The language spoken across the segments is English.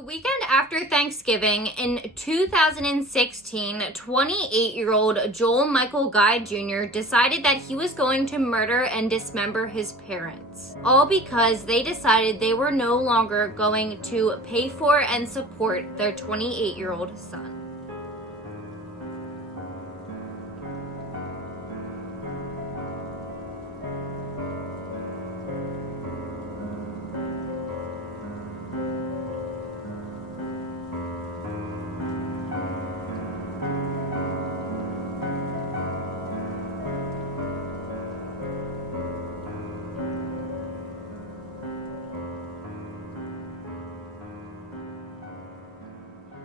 The weekend after Thanksgiving in 2016, 28-year-old Joel Michael Guy Jr. decided that he was going to murder and dismember his parents. All because they decided they were no longer going to pay for and support their 28-year-old son.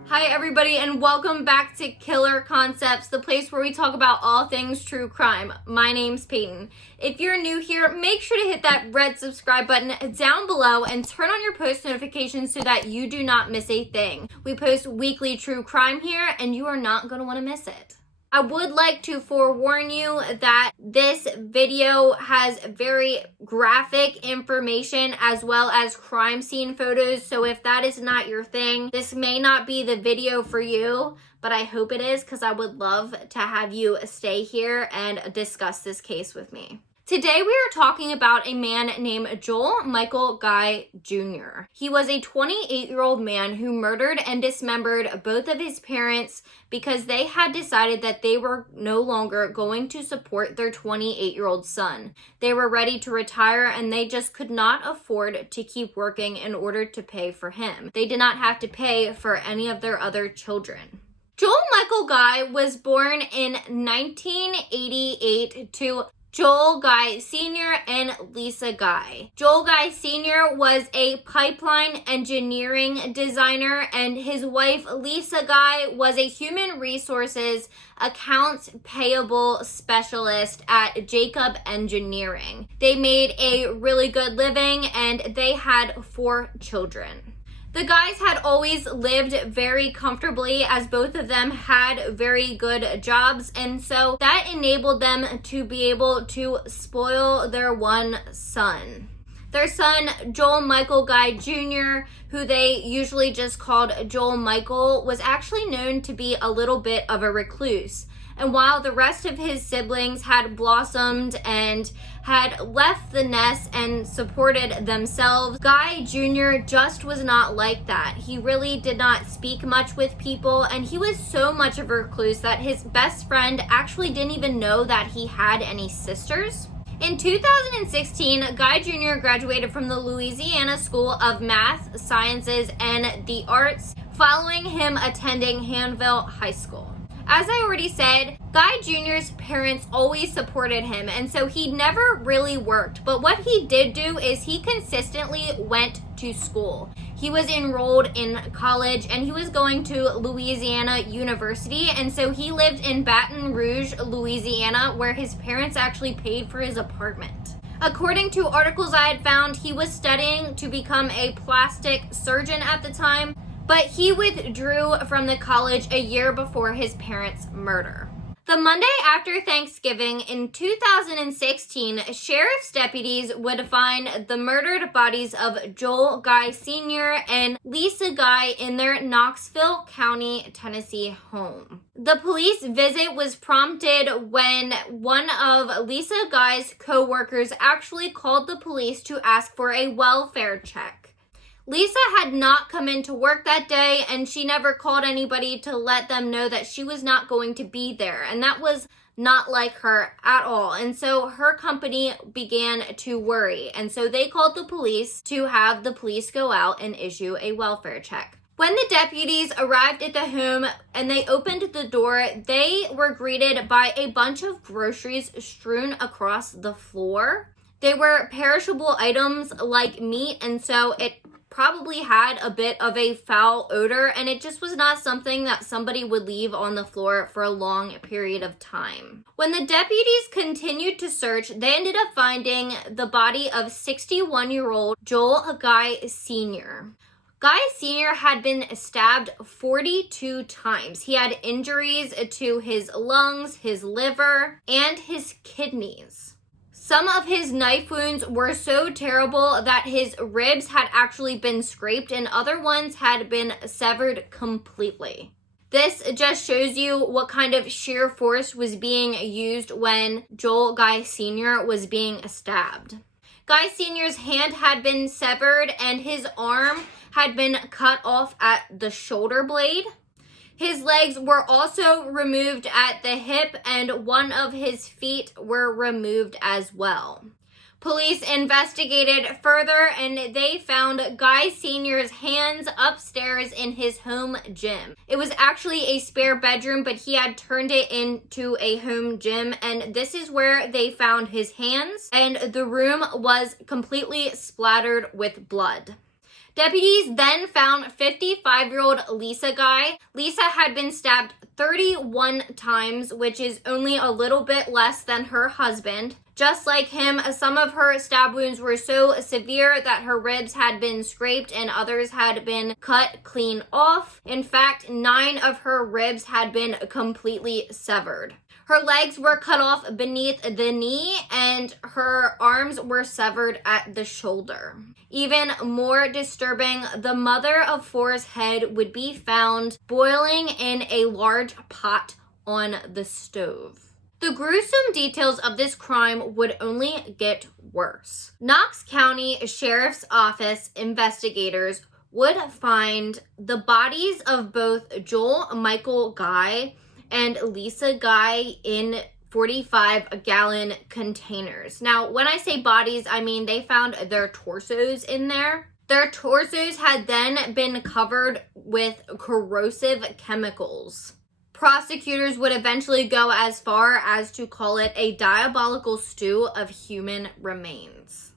Hi everybody, and welcome back to Killer Concepts, the place where we talk about all things true crime. My name's Peyton. If you're new here, make sure to hit that red subscribe button down below and turn on your post notifications so that you do not miss a thing. We post weekly true crime here, and you are not going to want to miss it. I would like to forewarn you that this video has very graphic information as well as crime scene photos, so if that is not your thing, this may not be the video for you, but I hope it is because I would love to have you stay here and discuss this case with me. Today we are talking about a man named Joel Michael Guy Jr. He was a 28-year-old man who murdered and dismembered both of his parents because they had decided that they were no longer going to support their 28-year-old son. They were ready to retire and they just could not afford to keep working in order to pay for him. They did not have to pay for any of their other children. Joel Michael Guy was born in 1988 to Joel Guy Sr. and Lisa Guy. Joel Guy Sr. was a pipeline engineering designer, and his wife Lisa Guy was a human resources accounts payable specialist at Jacob Engineering. They made a really good living and they had 4 children. The Guys had always lived very comfortably as both of them had very good jobs, and so that enabled them to be able to spoil their one son. Their son, Joel Michael Guy Jr., who they usually just called Joel Michael, was actually known to be a little bit of a recluse. And while the rest of his siblings had blossomed and had left the nest and supported themselves, Guy Jr. just was not like that. He really did not speak much with people, and he was so much of a recluse that his best friend actually didn't even know that he had any sisters. In 2016, Guy Jr. graduated from the Louisiana School of Math, Sciences, and the Arts, following him attending Hanville High School. As I already said, Guy Jr.'s parents always supported him, and so he never really worked. But what he did do is he consistently went to school. He was enrolled in college and he was going to Louisiana University, and so he lived in Baton Rouge, Louisiana, where his parents actually paid for his apartment. According to articles I had found, he was studying to become a plastic surgeon at the time, but he withdrew from the college a year before his parents' murder. The Monday after Thanksgiving in 2016, sheriff's deputies would find the murdered bodies of Joel Guy Sr. and Lisa Guy in their Knoxville County, Tennessee home. The police visit was prompted when one of Lisa Guy's co-workers actually called the police to ask for a welfare check. Lisa had not come into work that day, and she never called anybody to let them know that she was not going to be there, and that was not like her at all. And so her company began to worry, and so they called the police to have the police go out and issue a welfare check. When the deputies arrived at the home and they opened the door, they were greeted by a bunch of groceries strewn across the floor. They were perishable items like meat, and so it probably had a bit of a foul odor, and it just was not something that somebody would leave on the floor for a long period of time. When the deputies continued to search, they ended up finding the body of 61-year-old Joel Guy Sr. Guy Sr. had been stabbed 42 times. He had injuries to his lungs, his liver, and his kidneys. Some of his knife wounds were so terrible that his ribs had actually been scraped and other ones had been severed completely. This just shows you what kind of sheer force was being used when Joel Guy Sr. was being stabbed. Guy Sr.'s hand had been severed and his arm had been cut off at the shoulder blade. His legs were also removed at the hip and one of his feet were removed as well. Police investigated further and they found Guy Sr.'s hands upstairs in his home gym. It was actually a spare bedroom, but he had turned it into a home gym, and this is where they found his hands, and the room was completely splattered with blood. Deputies then found 55-year-old Lisa Guy. Lisa had been stabbed 31 times, which is only a little bit less than her husband. Just like him, some of her stab wounds were so severe that her ribs had been scraped and others had been cut clean off. In fact, 9 of her ribs had been completely severed. Her legs were cut off beneath the knee and her arms were severed at the shoulder. Even more disturbing, the mother of 4's head would be found boiling in a large pot on the stove. The gruesome details of this crime would only get worse. Knox County Sheriff's Office investigators would find the bodies of both Joel Michael Guy and Lisa Guy in 45-gallon containers. Now, when I say bodies, I mean they found their torsos in there. Their torsos had then been covered with corrosive chemicals. Prosecutors would eventually go as far as to call it a diabolical stew of human remains.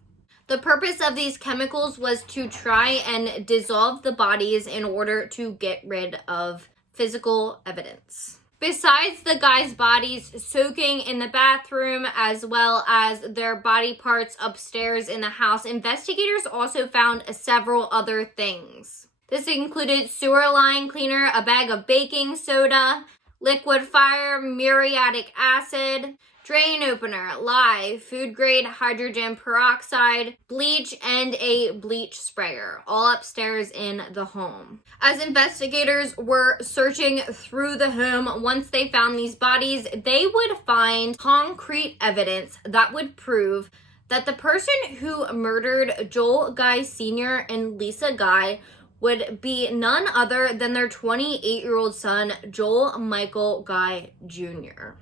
The purpose of these chemicals was to try and dissolve the bodies in order to get rid of physical evidence. Besides the guys' bodies soaking in the bathroom as well as their body parts upstairs in the house, investigators also found several other things. This included sewer line cleaner, a bag of baking soda, liquid fire, muriatic acid, drain opener, lye, food grade hydrogen peroxide, bleach, and a bleach sprayer, all upstairs in the home. As investigators were searching through the home, once they found these bodies, they would find concrete evidence that would prove that the person who murdered Joel Guy Sr. and Lisa Guy would be none other than their 28-year-old son, Joel Michael Guy Jr.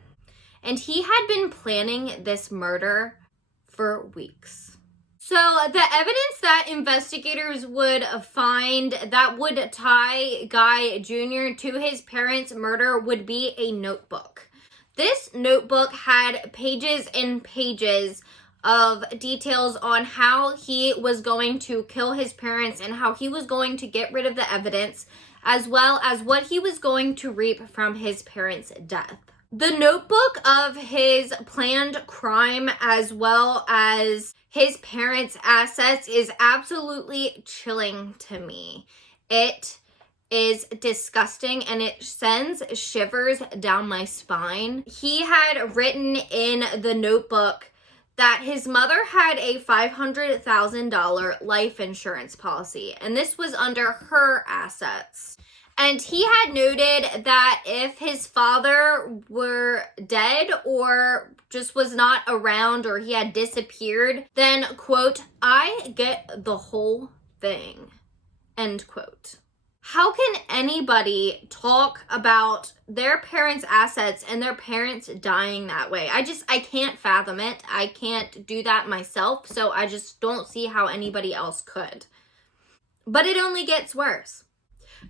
And he had been planning this murder for weeks. So the evidence that investigators would find that would tie Guy Jr. to his parents' murder would be a notebook. This notebook had pages and pages of details on how he was going to kill his parents and how he was going to get rid of the evidence, as well as what he was going to reap from his parents' death. The notebook of his planned crime as well as his parents' assets is absolutely chilling to me. It is disgusting and it sends shivers down my spine. He had written in the notebook that his mother had a $500,000 life insurance policy, and this was under her assets. And he had noted that if his father were dead or just was not around or he had disappeared, then, quote, I get the whole thing, end quote. How can anybody talk about their parents' assets and their parents dying that way? I can't fathom it. I can't do that myself, so I just don't see how anybody else could. But it only gets worse.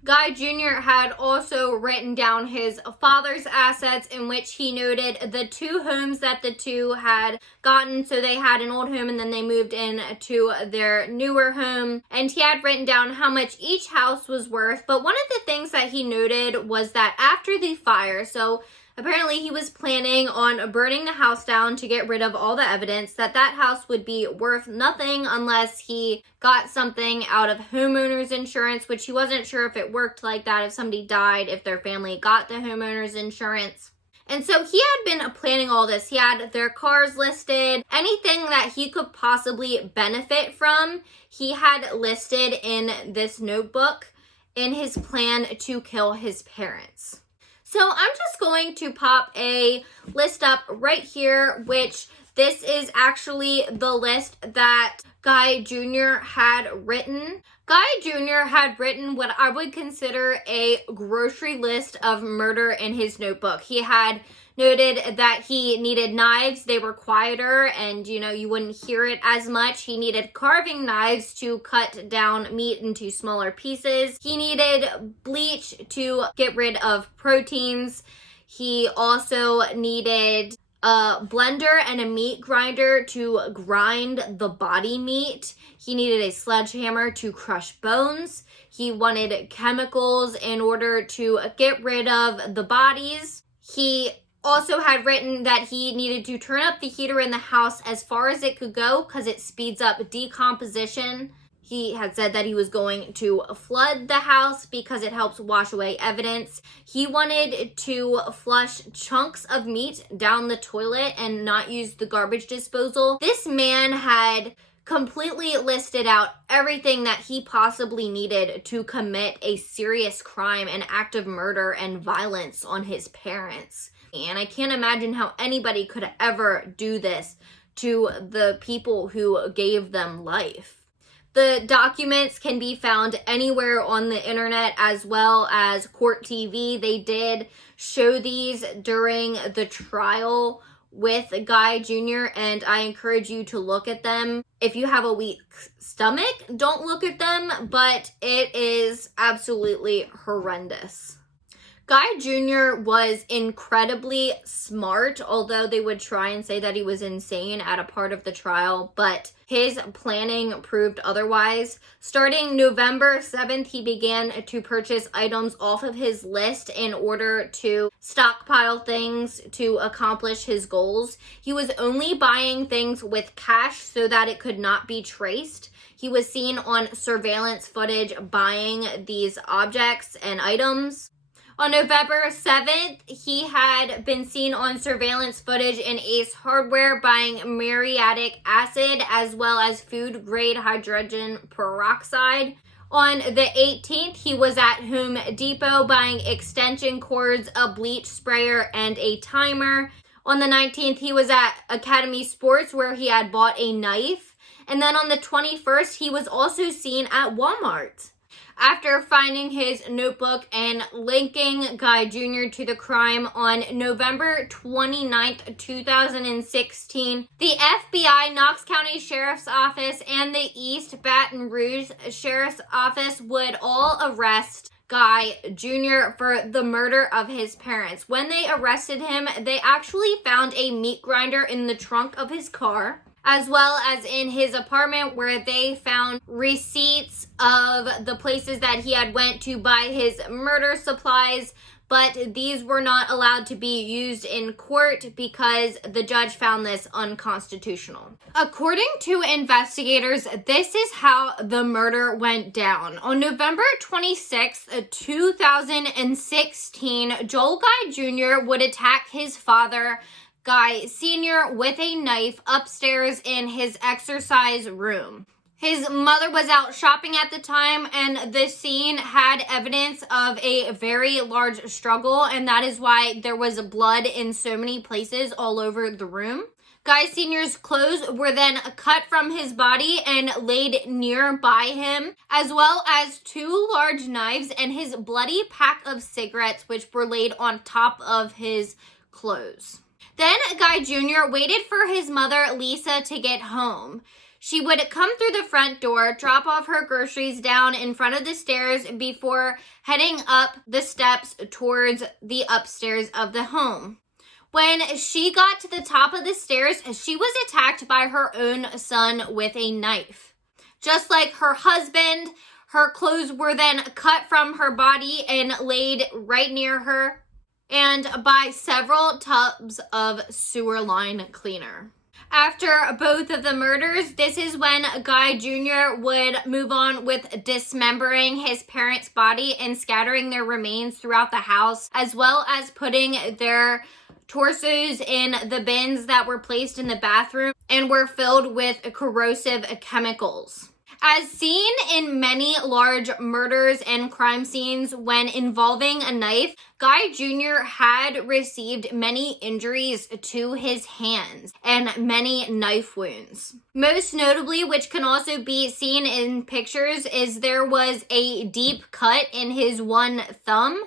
Guy Jr. had also written down his father's assets, in which he noted the 2 homes that the two had gotten. So they had an old home and then they moved in to their newer home. And he had written down how much each house was worth. But one of the things that he noted was that after the fire, so apparently he was planning on burning the house down to get rid of all the evidence, that house would be worth nothing unless he got something out of homeowner's insurance, which he wasn't sure if it worked like that, if somebody died, if their family got the homeowner's insurance. And so he had been planning all this. He had their cars listed. Anything that he could possibly benefit from, he had listed in this notebook in his plan to kill his parents. So I'm just going to pop a list up right here, which this is actually the list that Guy Jr. had written. Guy Jr. had written what I would consider a grocery list of murder in his notebook. He had noted that he needed knives. They were quieter and, you wouldn't hear it as much. He needed carving knives to cut down meat into smaller pieces. He needed bleach to get rid of proteins. He also needed a blender and a meat grinder to grind the body meat. He needed a sledgehammer to crush bones. He wanted chemicals in order to get rid of the bodies. He also had written that he needed to turn up the heater in the house as far as it could go because it speeds up decomposition. He had said that he was going to flood the house because it helps wash away evidence. He wanted to flush chunks of meat down the toilet and not use the garbage disposal. This man had completely listed out everything that he possibly needed to commit a serious crime, an act of murder and violence on his parents. And I can't imagine how anybody could ever do this to the people who gave them life. The documents can be found anywhere on the internet as well as court TV. They did show these during the trial with Guy Jr. and I encourage you to look at them. If you have a weak stomach, don't look at them, but it is absolutely horrendous. Guy Jr. was incredibly smart, although they would try and say that he was insane at a part of the trial, but his planning proved otherwise. Starting November 7th, he began to purchase items off of his list in order to stockpile things to accomplish his goals. He was only buying things with cash so that it could not be traced. He was seen on surveillance footage buying these objects and items. On November 7th, he had been seen on surveillance footage in Ace Hardware buying muriatic acid as well as food-grade hydrogen peroxide. On the 18th, he was at Home Depot buying extension cords, a bleach sprayer, and a timer. On the 19th, he was at Academy Sports where he had bought a knife. And then on the 21st, he was also seen at Walmart. After finding his notebook and linking Guy Jr. to the crime on November 29th, 2016, the FBI, Knox County Sheriff's Office, and the East Baton Rouge Sheriff's Office would all arrest Guy Jr. for the murder of his parents. When they arrested him, they actually found a meat grinder in the trunk of his car, as well as in his apartment where they found receipts of the places that he had went to buy his murder supplies, but these were not allowed to be used in court because the judge found this unconstitutional. According to investigators, this is how the murder went down. On November 26th, 2016, Joel Guy Jr. would attack his father, Guy Sr., with a knife upstairs in his exercise room. His mother was out shopping at the time, and this scene had evidence of a very large struggle, and that is why there was blood in so many places all over the room. Guy Sr.'s clothes were then cut from his body and laid nearby him, as well as 2 large knives and his bloody pack of cigarettes, which were laid on top of his clothes. Then Guy Jr. waited for his mother, Lisa, to get home. She would come through the front door, drop off her groceries down in front of the stairs before heading up the steps towards the upstairs of the home. When she got to the top of the stairs, she was attacked by her own son with a knife. Just like her husband, her clothes were then cut from her body and laid right near her, and by several tubs of sewer line cleaner. After both of the murders, this is when Guy Jr. would move on with dismembering his parents' body and scattering their remains throughout the house, as well as putting their torsos in the bins that were placed in the bathroom and were filled with corrosive chemicals. As seen in many large murders and crime scenes when involving a knife, Guy Jr. had received many injuries to his hands and many knife wounds. Most notably, which can also be seen in pictures, is there was a deep cut in his one thumb.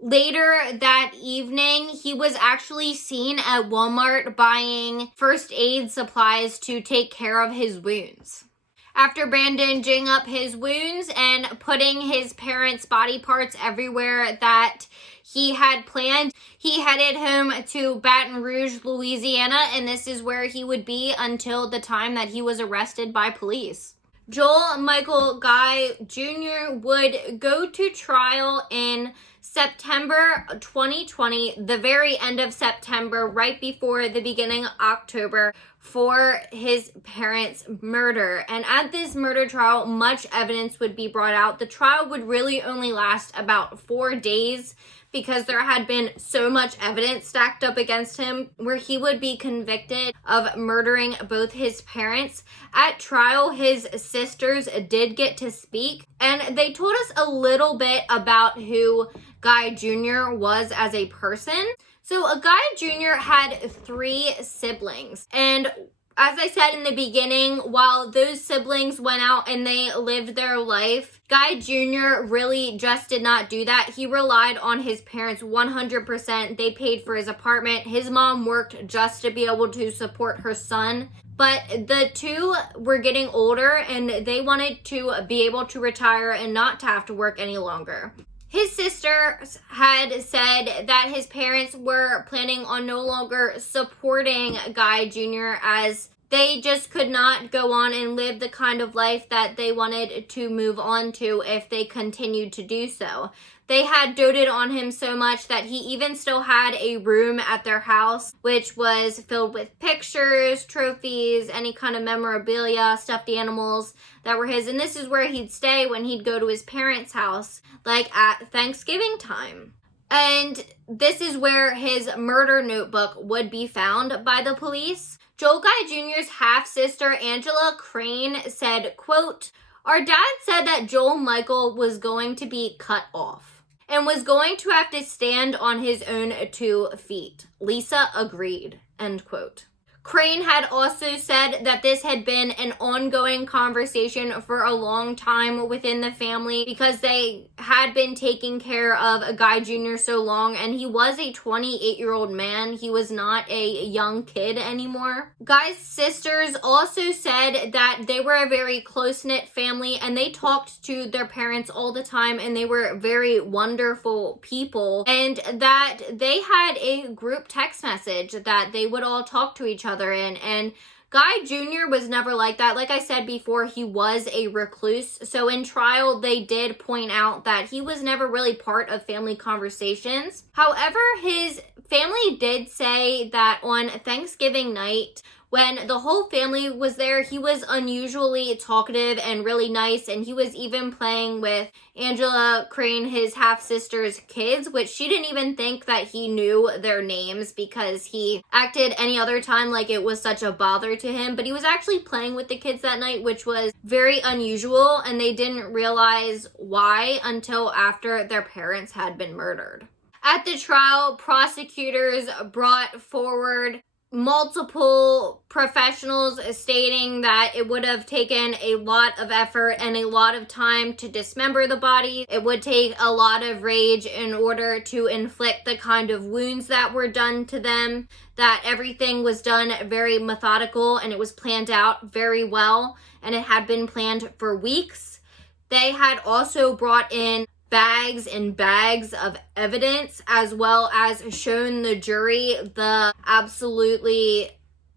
Later that evening, he was actually seen at Walmart buying first aid supplies to take care of his wounds. After bandaging up his wounds and putting his parents' body parts everywhere that he had planned, he headed home to Baton Rouge, Louisiana, and this is where he would be until the time that he was arrested by police. Joel Michael Guy Jr. would go to trial in September 2020, the very end of September, right before the beginning of October, for his parents' murder. And at this murder trial, much evidence would be brought out. The trial would really only last about 4 days because there had been so much evidence stacked up against him where he would be convicted of murdering both his parents. At trial, his sisters did get to speak, and they told us a little bit about who Guy Jr. was as a person. So Guy Jr. had 3 siblings, and as I said in the beginning, while those siblings went out and they lived their life, Guy Jr. really just did not do that. He relied on his parents 100%. They paid for his apartment. His mom worked just to be able to support her son. But the two were getting older and they wanted to be able to retire and not to have to work any longer. His sister had said that his parents were planning on no longer supporting Guy Jr. as they just could not go on and live the kind of life that they wanted to move on to if they continued to do so. They had doted on him so much that he even still had a room at their house, which was filled with pictures, trophies, any kind of memorabilia, stuffed animals that were his. And this is where he'd stay when he'd go to his parents' house, like at Thanksgiving time. And this is where his murder notebook would be found by the police. Joel Guy Jr.'s half-sister, Angela Crane, said, quote, "Our dad said that Joel Michael was going to be cut off and was going to have to stand on his own 2 feet. Lisa agreed," end quote. Crane had also said that this had been an ongoing conversation for a long time within the family because they had been taking care of a Guy Jr. so long, and he was a 28-year-old man. He was not a young kid anymore. Guy's sisters also said that they were a very close-knit family and they talked to their parents all the time and they were very wonderful people, and that they had a group text message that they would all talk to each other in. And Guy Jr. was never like that. Like I said before, he was a recluse. So in trial, they did point out that he was never really part of family conversations. However, his family did say that on Thanksgiving night, when the whole family was there, he was unusually talkative and really nice, and he was even playing with Angela Crane, his half-sister's kids, which she didn't even think that he knew their names because he acted any other time like it was such a bother to him. But he was actually playing with the kids that night, which was very unusual, and they didn't realize why until after their parents had been murdered. At the trial, prosecutors brought forward multiple professionals stating that it would have taken a lot of effort and a lot of time to dismember the body. It would take a lot of rage in order to inflict the kind of wounds that were done to them, that everything was done very methodical and it was planned out very well, and it had been planned for weeks. They had also brought in bags and bags of evidence, as well as shown the jury the absolutely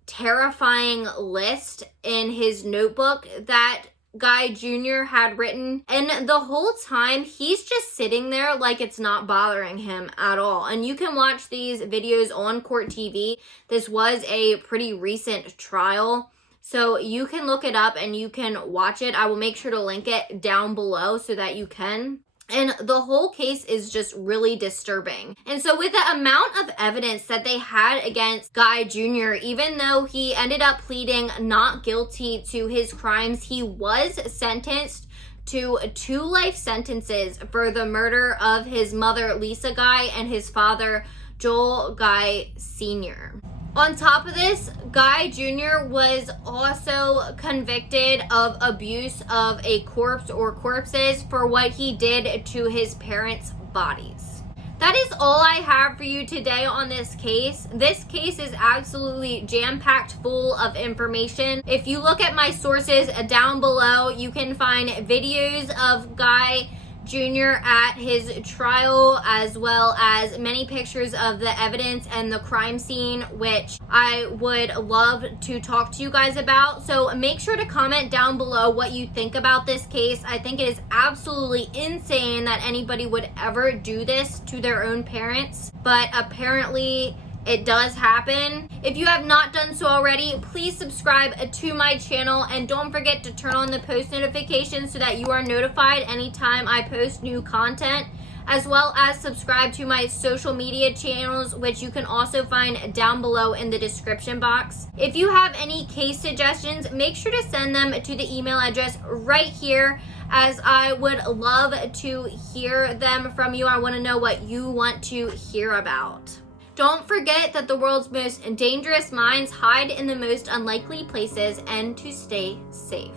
terrifying list in his notebook that Guy Jr. had written. And the whole time, he's just sitting there like it's not bothering him at all. And you can watch these videos on Court TV. This was a pretty recent trial, so you can look it up and you can watch it. I will make sure to link it down below so that you can. And the whole case is just really disturbing. And so with the amount of evidence that they had against Guy Jr., even though he ended up pleading not guilty to his crimes, he was sentenced to 2 life sentences for the murder of his mother, Lisa Guy, and his father, Joel Guy Sr. On top of this, Guy Jr. was also convicted of abuse of a corpse or corpses for what he did to his parents' bodies. That is all I have for you today on this case. This case is absolutely jam-packed full of information. If you look at my sources down below, you can find videos of Guy Jr. at his trial, as well as many pictures of the evidence and the crime scene, which I would love to talk to you guys about. So make sure to comment down below what you think about this case. I think it is absolutely insane that anybody would ever do this to their own parents, but apparently it does happen. If you have not done so already, please subscribe to my channel and don't forget to turn on the post notifications so that you are notified anytime I post new content, as well as subscribe to my social media channels, which you can also find down below in the description box. If you have any case suggestions, make sure to send them to the email address right here, as I would love to hear them from you. I want to know what you want to hear about. Don't forget that the world's most dangerous minds hide in the most unlikely places, and to stay safe.